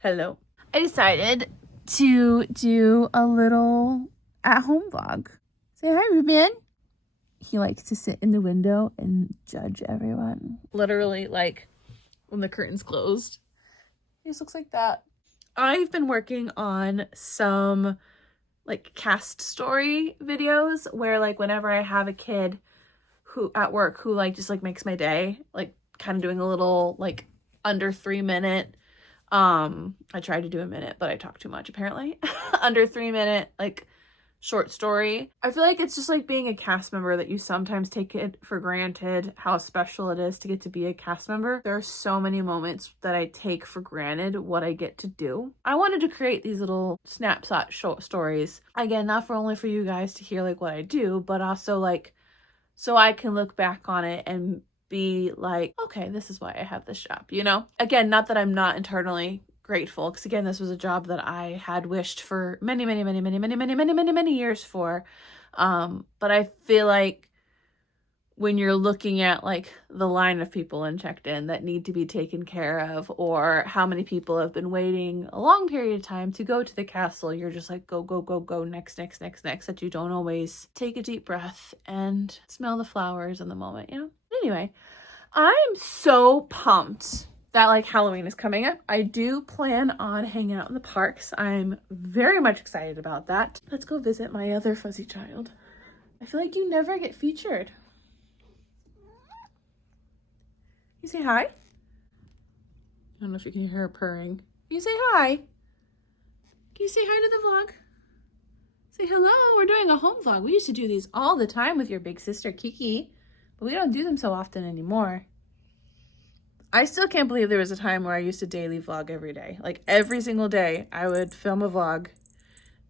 Hello. I decided to do a little at-home vlog. Say hi, Ruben. He likes to sit in the window and judge everyone. Literally, like, when the curtain's closed. He just looks like that. I've been working on some, like, cast story videos where, like, whenever I have a kid who at work who, like, just, like, makes my day, like, kind of doing a little, like, under 3-minute, I tried to do a minute, but I talked too much apparently. Under 3-minute, like, short story. I feel like it's just like being a cast member that you sometimes take it for granted how special it is to get to be a cast member. There are so many moments that I take for granted what I get to do. I wanted to create these little snapshot short stories. Again, not for only for you guys to hear like what I do, but also like so I can look back on it and be like, okay, this is why I have this job, you know? Again, not that I'm not internally grateful, because again, this was a job that I had wished for many years for. But I feel like when you're looking at like the line of people in checked in that need to be taken care of, or how many people have been waiting a long period of time to go to the castle, you're just like, go, next, that you don't always take a deep breath and smell the flowers in the moment, you know? Anyway, I'm so pumped that like Halloween is coming up. I do plan on hanging out in the parks. I'm very much excited about that. Let's go visit my other fuzzy child. I feel like you never get featured. You say hi? I don't know if you can hear her purring. You say hi. Can you say hi to the vlog? Say hello. We're doing a home vlog. We used to do these all the time with your big sister Kiki, but we don't do them so often anymore. I still can't believe there was a time where I used to daily vlog every day. Like every single day I would film a vlog,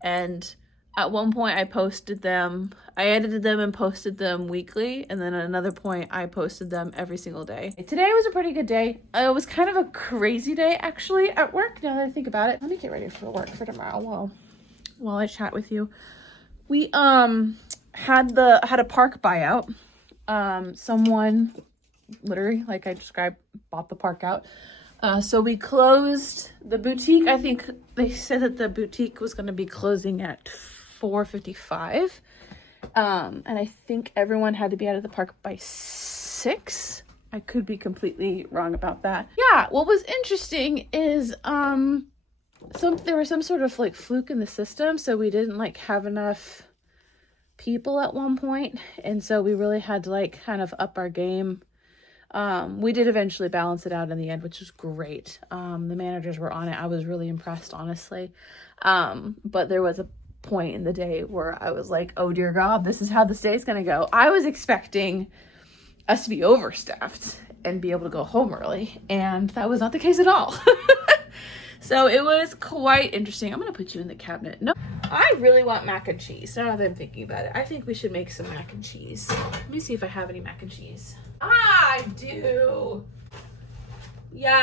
and at one point I posted them. I edited them and posted them weekly, and then at another point I posted them every single day. Today was a pretty good day. It was kind of a crazy day actually at work now that I think about it. Let me get ready for work for tomorrow while I chat with you. We had a park buyout. Someone literally, like I described, bought the park out. So we closed the boutique. I think they said that the boutique was going to be closing at 4:55. And I think everyone had to be out of the park by 6. I could be completely wrong about that. Yeah, what was interesting is there was some sort of like fluke in the system, so we didn't like have enough people at one point, and so we really had to like kind of up our game. We did eventually balance it out in the end, which was great. The managers were on it. I was really impressed, honestly. But there was a point in the day where I was like, oh dear God, this is how this day is going to go. I was expecting us to be overstaffed and be able to go home early, and that was not the case at all. So it was quite interesting. I'm going to put you in the cabinet. No, I really want mac and cheese. Now that I'm thinking about it, I think we should make some mac and cheese. Let me see if I have any mac and cheese. I do. Yes.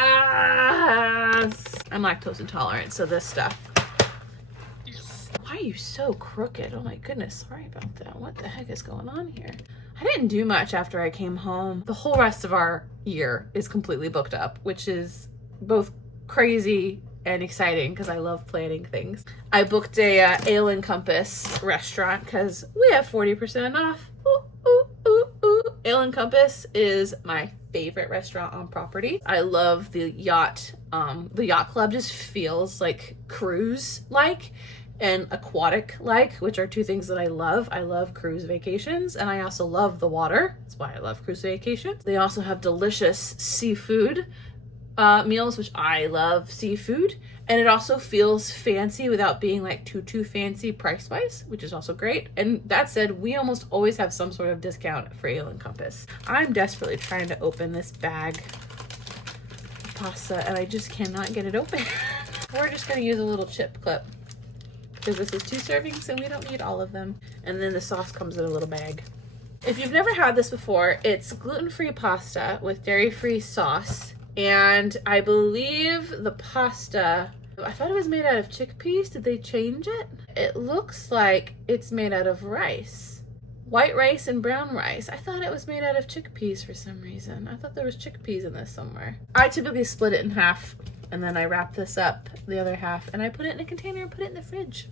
I'm lactose intolerant, so this stuff. Why are you so crooked? Oh my goodness. Sorry about that. What the heck is going on here? I didn't do much after I came home. The whole rest of our year is completely booked up, which is both crazy and exciting because I love planning things. I booked a Ale and Compass restaurant because we have 40% off. Ale and Compass is my favorite restaurant on property. I love the yacht. The yacht club just feels like cruise-like and aquatic-like, which are two things that I love. I love cruise vacations, and I also love the water. That's why I love cruise vacations. They also have delicious seafood meals, which I love seafood, and it also feels fancy without being like too fancy price-wise, which is also great. And that said, we almost always have some sort of discount for Ale and Compass. I'm desperately trying to open this bag of pasta, and I just cannot get it open. We're just gonna use a little chip clip because this is 2 servings and we don't need all of them. And then the sauce comes in a little bag. If you've never had this before, it's gluten-free pasta with dairy-free sauce. And I believe the pasta, I thought it was made out of chickpeas. Did they change it? It looks like it's made out of rice. White rice and brown rice. I thought it was made out of chickpeas for some reason. I thought there was chickpeas in this somewhere. I typically split it in half And then I wrap this up, the other half, and I put it in a container and put it in the fridge.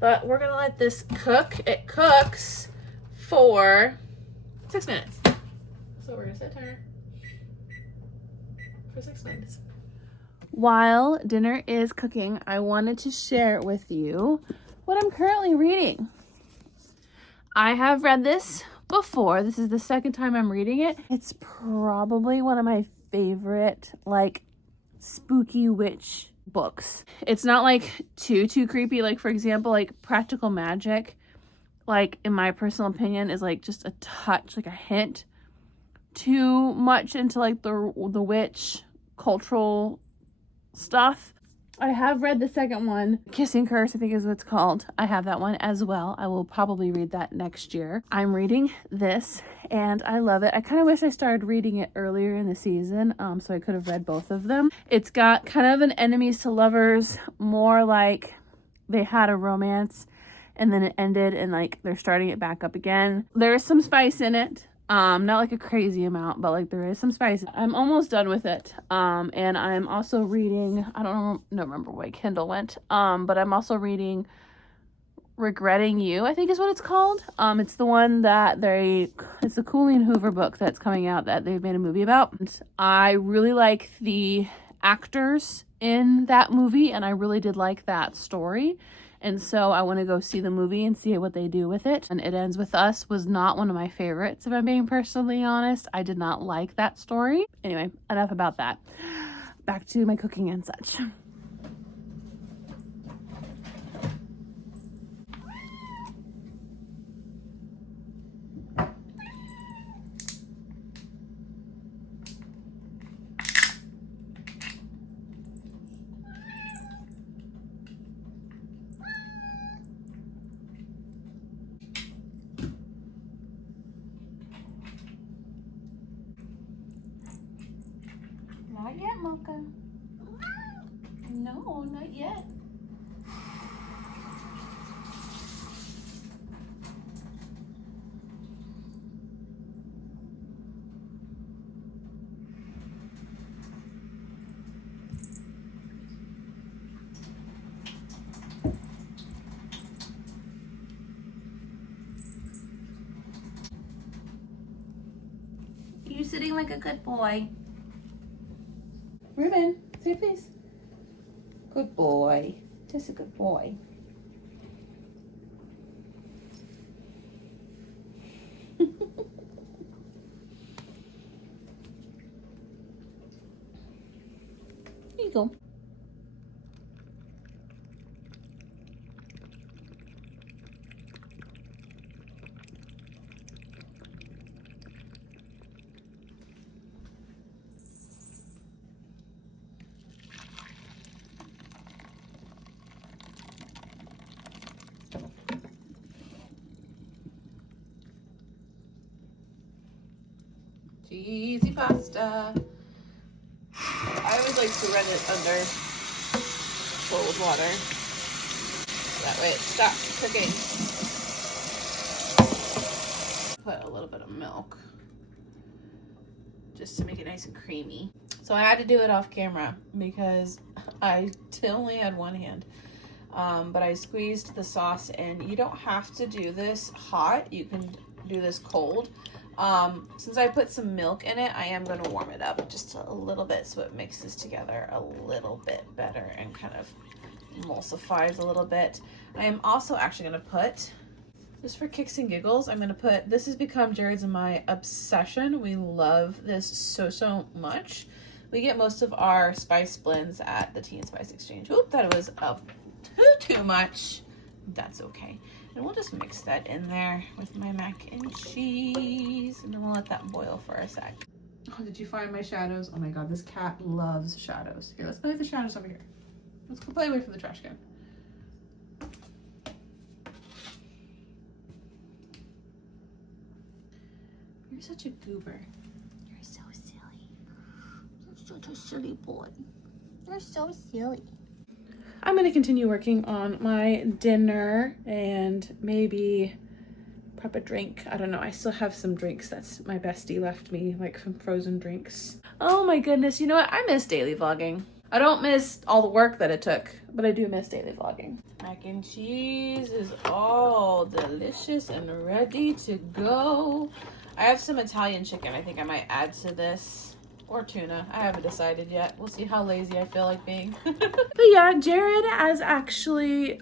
But we're gonna let this cook. It cooks for 6 minutes. So we're gonna set a timer for 6 minutes. While dinner is cooking, I wanted to share with you what I'm currently reading. I have read this before. This is the second time I'm reading it. It's probably one of my favorite, like, spooky witch books. It's not like too creepy. Like, for example, like Practical Magic, like, in my personal opinion, is like just a touch, like a hint too much into like the witch cultural stuff. I have read the second one, Kissing Curse, I think is what it's called. I have that one as well. I will probably read that next year. I'm reading this and I love it. I kind of wish I started reading it earlier in the season, so I could have read both of them. It's got kind of an enemies to lovers, more like they had a romance and then it ended and like they're starting it back up again. There is some spice in it. Not like a crazy amount, but like there is some spice. I'm almost done with it. And I'm also reading, I don't remember where Kindle went. But I'm also reading Regretting You, I think is what it's called. It's the one that it's a Colleen Hoover book that's coming out that they've made a movie about. And I really like the actors in that movie and I really did like that story. And so I want to go see the movie and see what they do with it. And It Ends With Us was not one of my favorites, if I'm being personally honest. I did not like that story. Anyway, enough about that. Back to my cooking and such. Not yet, Mocha. No, not yet. You're sitting like a good boy. Ruben, say please. Good boy. Just a good boy. Here you go. Cheesy pasta. I always like to run it under cold water. That way it stops cooking. Put a little bit of milk just to make it nice and creamy. So I had to do it off camera because I only had one hand. But I squeezed the sauce in. You don't have to do this hot. You can do this cold. Since I put some milk in it, I am going to warm it up just a little bit so it mixes together a little bit better and kind of emulsifies a little bit. I am also actually going to put, just for kicks and giggles, I'm going to put, this has become Jared's and my obsession. We love this so much. We get most of our spice blends at the Tea and Spice Exchange. Oop, that was too much. That's okay. And we'll just mix that in there with my mac and cheese. And then we'll let that boil for a sec. Oh, did you find my shadows? Oh my god, this cat loves shadows. Here, let's play with the shadows over here. Let's go play away from the trash can. You're such a goober. You're so silly. You're such a silly boy. You're so silly. I'm going to continue working on my dinner and maybe prep a drink. I don't know. I still have some drinks that's my bestie left me, like some frozen drinks. Oh my goodness. You know what? I miss daily vlogging. I don't miss all the work that it took, but I do miss daily vlogging. Mac and cheese is all delicious and ready to go. I have some Italian chicken I think I might add to this. Or tuna. I haven't decided yet. We'll see how lazy I feel like being. But yeah, Jared is actually,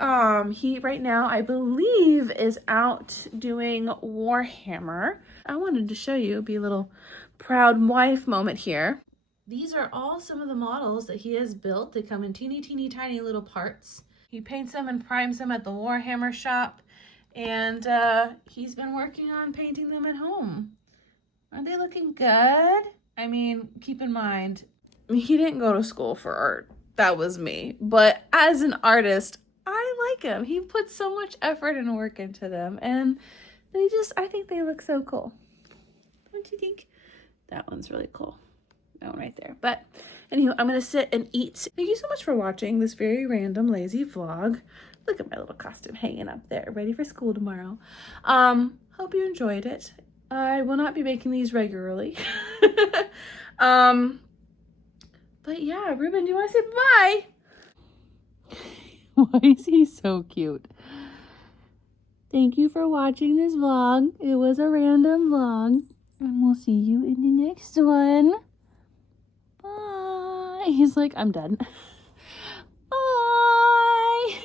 he right now, I believe, is out doing Warhammer. I wanted to show you, be a little proud wife moment here. These are all some of the models that he has built. They come in teeny tiny little parts. He paints them and primes them at the Warhammer shop. And he's been working on painting them at home. Aren't they looking good? I mean, keep in mind, he didn't go to school for art. That was me. But as an artist, I like him. He puts so much effort and work into them. And they just, I think they look so cool. Don't you think? That one's really cool. That one right there. But anyway, I'm going to sit and eat. Thank you so much for watching this very random, lazy vlog. Look at my little costume hanging up there, ready for school tomorrow. Hope you enjoyed it. I will not be making these regularly. But yeah, Ruben, do you want to say bye? Why is he so cute? Thank you for watching this vlog. It was a random vlog. And we'll see you in the next one. Bye. He's like, I'm done. Bye.